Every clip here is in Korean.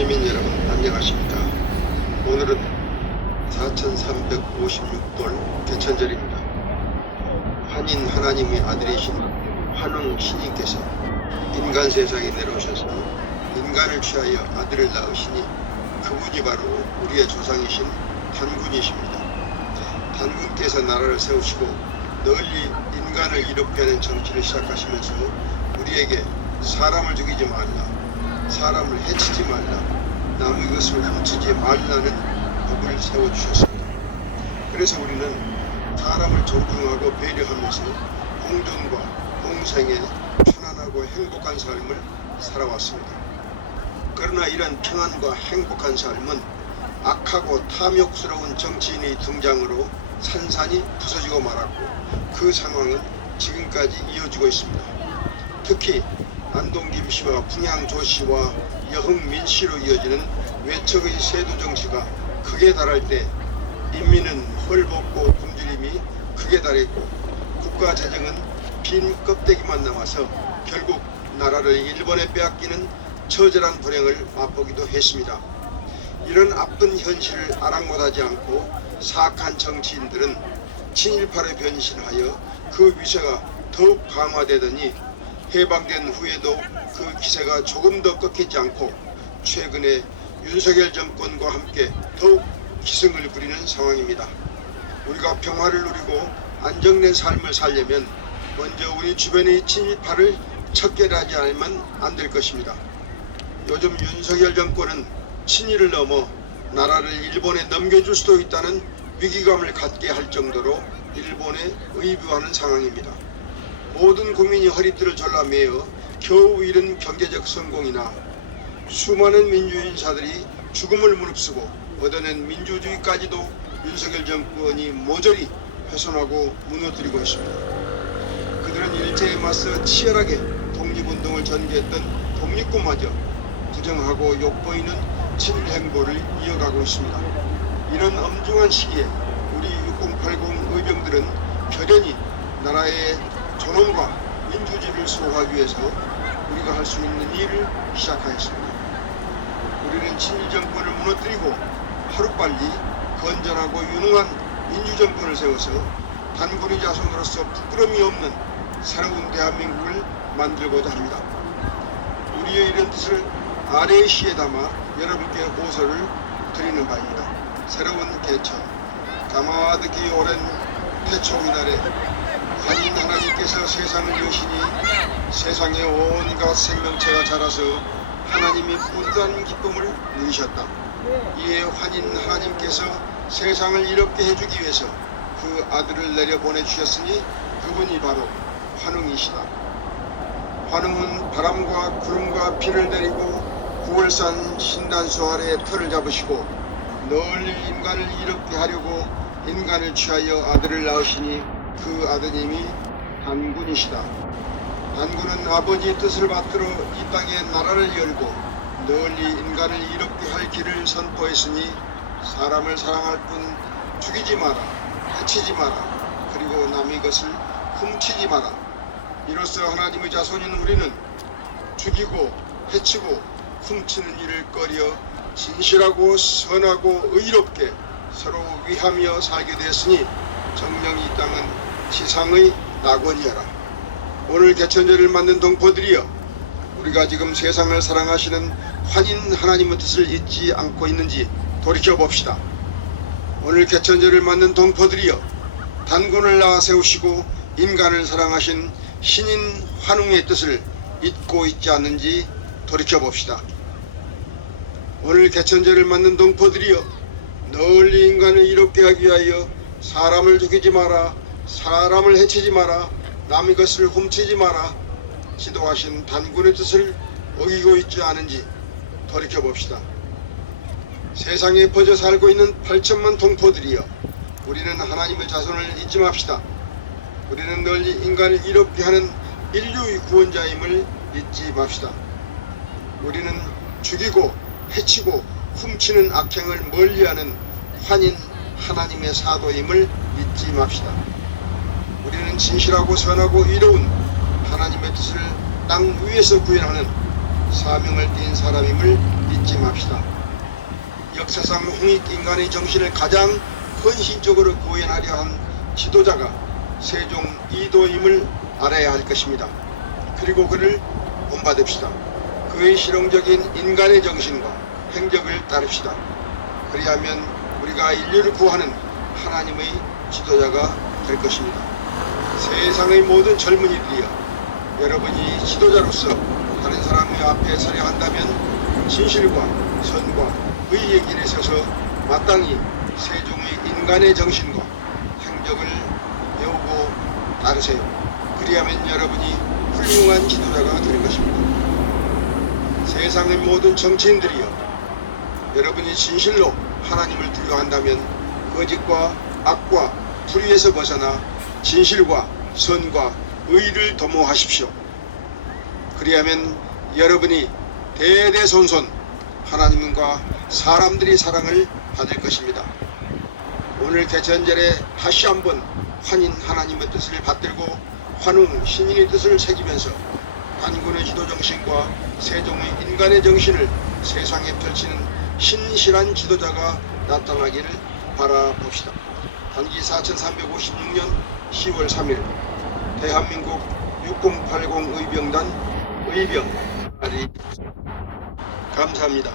시민 여러분 안녕하십니까. 오늘은 4356돌 개천절입니다. 환인 하나님의 아들이신 환웅 신인께서 인간 세상에 내려오셔서 인간을 취하여 아들을 낳으시니 그분이 바로 우리의 조상이신 단군이십니다. 단군께서 나라를 세우시고 널리 인간을 이롭게 하는 정치를 시작하시면서 우리에게 사람을 죽이지 말라, 사람을 해치지 말라, 남의 것을 훔치지 말라는 법을 세워주셨습니다. 그래서 우리는 사람을 존중하고 배려하면서 공존과 공생에 편안하고 행복한 삶을 살아왔습니다. 그러나 이런 평안과 행복한 삶은 악하고 탐욕스러운 정치인의 등장으로 산산이 부서지고 말았고, 그 상황은 지금까지 이어지고 있습니다. 특히 안동김 씨와 풍양조 씨와 여흥민 씨로 이어지는 외척의 세도 정치가 극에 달할 때 인민은 헐벗고 굶주림이 극에 달했고, 국가 재정은 빈 껍데기만 남아서 결국 나라를 일본에 빼앗기는 처절한 불행을 맛보기도 했습니다. 이런 아픈 현실을 아랑곳하지 않고 사악한 정치인들은 친일파로 변신하여 그 위세가 더욱 강화되더니 해방된 후에도 그 기세가 조금 더 꺾이지 않고 최근에 윤석열 정권과 함께 더욱 기승을 부리는 상황입니다. 우리가 평화를 누리고 안정된 삶을 살려면 먼저 우리 주변의 친일파를 척결하지 않으면 안 될 것입니다. 요즘 윤석열 정권은 친일을 넘어 나라를 일본에 넘겨줄 수도 있다는 위기감을 갖게 할 정도로 일본에 의뷰하는 상황입니다. 모든 국민이 허리띠를 졸라매어 겨우 이룬 경제적 성공이나 수많은 민주인사들이 죽음을 무릅쓰고 얻어낸 민주주의까지도 윤석열 정권이 모조리 훼손하고 무너뜨리고 있습니다. 그들은 일제에 맞서 치열하게 독립운동을 전개했던 독립군마저 부정하고 욕보이는 친일 행보를 이어가고 있습니다. 이런 엄중한 시기에 우리 6080 의병들은 결연히 나라의 존엄과 민주주의를 수호하기 위해서 우리가 할 수 있는 일을 시작하였습니다. 우리는 친일 정권을 무너뜨리고 하루빨리 건전하고 유능한 민주정권을 세워서 단군의 자손으로서 부끄러움이 없는 새로운 대한민국을 만들고자 합니다. 우리의 이런 뜻을 아래의 시에 담아 여러분께 호소를 드리는 바입니다. 새로운 개천, 가마득히 오랜 태초의 날에 환인 하나님께서 세상을 여시니 세상에 온갖 생명체가 자라서 하나님이 뿌듯한 기쁨을 누리셨다. 이에 환인 하나님께서 세상을 이롭게 해주기 위해서 그 아들을 내려보내주셨으니 그분이 바로 환웅이시다. 환웅은 바람과 구름과 비를 내리고 9월산 신단수 아래 터를 잡으시고 널리 인간을 이롭게 하려고 인간을 취하여 아들을 낳으시니 그 아드님이 단군이시다. 단군은 아버지의 뜻을 받들어 이 땅에 나라를 열고 널리 인간을 이롭게 할 길을 선포했으니 사람을 사랑할 뿐 죽이지 마라, 해치지 마라, 그리고 남의 것을 훔치지 마라. 이로써 하나님의 자손인 우리는 죽이고 해치고 훔치는 일을 꺼려 진실하고 선하고 의롭게 서로 위하며 살게 되었으니 정녕 이 땅은 지상의 낙원이여라. 오늘 개천절을 맞는 동포들이여, 우리가 지금 세상을 사랑하시는 환인 하나님의 뜻을 잊지 않고 있는지 돌이켜봅시다. 오늘 개천절을 맞는 동포들이여, 단군을 낳아 세우시고 인간을 사랑하신 신인 환웅의 뜻을 잊고 있지 않는지 돌이켜봅시다. 오늘 개천절을 맞는 동포들이여, 널리 인간을 이롭게 하기 위하여 사람을 죽이지 마라, 사람을 해치지 마라, 남의 것을 훔치지 마라 지도하신 단군의 뜻을 어기고 있지 않은지 돌이켜봅시다. 세상에 퍼져 살고 있는 8천만 동포들이여, 우리는 하나님의 자손을 잊지 맙시다. 우리는 널리 인간을 이롭게 하는 인류의 구원자임을 잊지 맙시다. 우리는 죽이고 해치고 훔치는 악행을 멀리하는 환인 하나님의 사도임을 잊지 맙시다. 우리는 진실하고 선하고 의로운 하나님의 뜻을 땅 위에서 구현하는 사명을 띈 사람임을 잊지 맙시다. 역사상 홍익인간의 정신을 가장 헌신적으로 구현하려 한 지도자가 세종 이도임을 알아야 할 것입니다. 그리고 그를 본받읍시다. 그의 실용적인 인간의 정신과 행적을 따릅시다. 그리하면 우리가 인류를 구하는 하나님의 지도자가 될 것입니다. 세상의 모든 젊은이들이여, 여러분이 지도자로서 다른 사람의 앞에 서려 한다면 진실과 선과 의의 길에 서서 마땅히 세종의 인간의 정신과 행적을 배우고 따르세요. 그리하면 여러분이 훌륭한 지도자가 될 것입니다. 세상의 모든 정치인들이여, 여러분이 진실로 하나님을 두려워한다면 거짓과 악과 불의에서 벗어나 진실과 선과 의를 도모하십시오. 그리하면 여러분이 대대손손 하나님과 사람들이 사랑을 받을 것입니다. 오늘 대천절에 다시 한번 환인 하나님의 뜻을 받들고 환웅 신인의 뜻을 새기면서 단군의 지도 정신과 세종의 인간의 정신을 세상에 펼치는 신실한 지도자가 나타나기를 바라봅시다. 단기 4356년 10월 3일 대한민국 6080 의병단 의병 아리 감사합니다.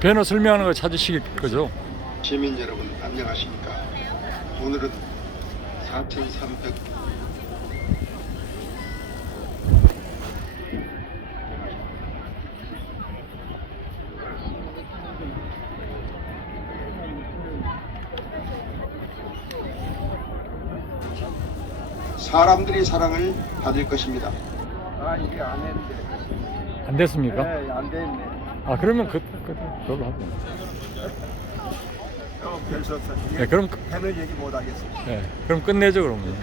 배너 설명하는 거 찾으실 거죠? 시민 여러분 안녕하십니까? 오늘은 4300 사람들이 사랑을 받을 것입니다. 이게 안 했는데. 안 됐습니까? 네, 안 됐네. 아, 그러면 그걸로 하고. 별수 없어. 네, 그럼 패널 얘기 못 하겠어. 네, 그럼 끝내죠 그러면.